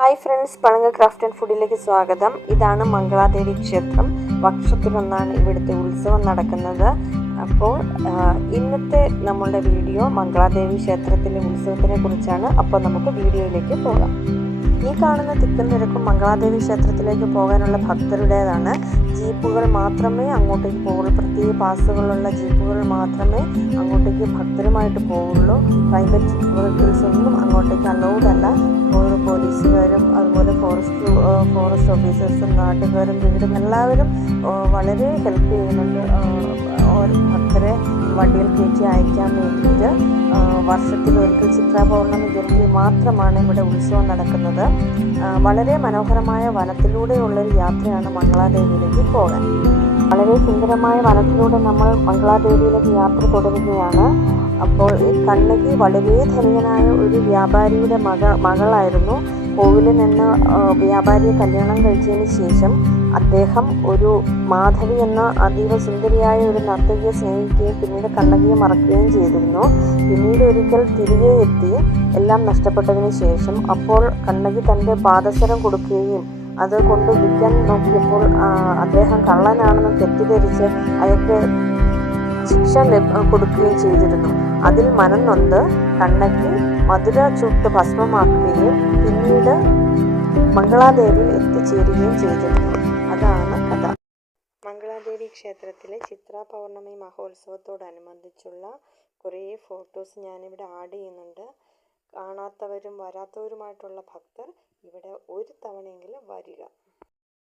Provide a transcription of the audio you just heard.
Hi friends, പഴങ്ങ craft and ഫുഡിലേക്ക് സ്വാഗതം. ഇതാണ് മംഗളാദേവി ക്ഷേത്രം. വർഷത്തിലൊന്നാണ് ഇവിടുത്തെ ഉത്സവം നടക്കുന്നത്. അപ്പോൾ ഇന്നത്തെ നമ്മളുടെ വീഡിയോ മംഗളാദേവി ക്ഷേത്രത്തിലെ ഉത്സവത്തിനെ കുറിച്ചാണ്. അപ്പോൾ നമുക്ക് വീഡിയോയിലേക്ക് പോകാം. ഈ കാണുന്ന തിക്കും തിരക്കും മംഗളാദേവി ക്ഷേത്രത്തിലേക്ക് പോകാനുള്ള ഭക്തരുടേതാണ്. ജീപ്പുകൾ മാത്രമേ അങ്ങോട്ടേക്ക് പോകുള്ളൂ. പ്രത്യേക പാസുകളുള്ള ജീപ്പുകൾ മാത്രമേ അങ്ങോട്ടേക്ക് ഭക്തരുമായിട്ട് പോകുള്ളൂ. പ്രൈവറ്റ് വെഹിക്കിൾസ് ഒന്നും അങ്ങോട്ടേക്ക് അലൗഡ് അല്ല. ഓരോ പോലീസുകാരും അതുപോലെ ഫോറസ്റ്റ് ഓഫീസേഴ്സും നാട്ടുകാരും വീടും എല്ലാവരും വളരെ ഹെൽപ്പ് ചെയ്യുന്നുണ്ട്. ഭക്തരെ വണ്ടിയിൽ കയറ്റി അയക്കാൻ വേണ്ടിയിട്ട് വർഷത്തിലൊരിക്കൽ ചിത്രാ പൗർണമി ദിനത്തിൽ മാത്രമാണ് ഇവിടെ ഉത്സവം നടക്കുന്നത്. വളരെ മനോഹരമായ വനത്തിലൂടെയുള്ളൊരു യാത്രയാണ് മംഗളാദേവിയിലേക്ക് പോകാൻ. വളരെ സുന്ദരമായ വനത്തിലൂടെ നമ്മൾ മംഗളാദേവിയിലേക്ക് യാത്ര തുടരുകയാണ്. അപ്പോൾ ഈ കണ്ണകി വളരെ ധനികനായ ഒരു വ്യാപാരിയുടെ മകളായിരുന്നു. കോവിലൻ എന്ന വ്യാപാരിയെ കല്യാണം കഴിച്ചതിന് ശേഷം അദ്ദേഹം ഒരു മാധവി എന്ന അതീവ സുന്ദരിയായ ഒരു നർത്തകിയെ സ്നേഹിക്കുകയും പിന്നീട് കണ്ണകിയെ മറക്കുകയും ചെയ്തിരുന്നു. പിന്നീട് ഒരിക്കൽ തിരികെ എത്തി എല്ലാം നഷ്ടപ്പെട്ടതിന് ശേഷം അപ്പോൾ കണ്ണകി തൻ്റെ പാദസരം കൊടുക്കുകയും അത് കൊണ്ട് വിൽക്കാൻ നോക്കിയപ്പോൾ അദ്ദേഹം കള്ളനാണെന്ന് തെറ്റിദ്ധരിച്ച് അയാൾക്ക് ശിക്ഷ കൊടുക്കുകയും ചെയ്തിരുന്നു. അതിൽ മനം നൊന്ത് കണ്ണകി മധുര ചുട്ട് ഭസ്മമാക്കുകയും പിന്നീട് മംഗളാദേവിയിൽ എത്തിച്ചേരുകയും ചെയ്തിരുന്നു. അതാണ് കഥ. മംഗളാദേവി ക്ഷേത്രത്തിലെ ചിത്രാ പൗർണമി മഹോത്സവത്തോടനുബന്ധിച്ചുള്ള കുറേ ഫോട്ടോസ് ഞാനിവിടെ ആഡ് ചെയ്യുന്നുണ്ട്. കാണാത്തവരും വരാത്തവരുമായിട്ടുള്ള ഭക്തർ ഇവിടെ ഒരു തവണയെങ്കിലും വരിക.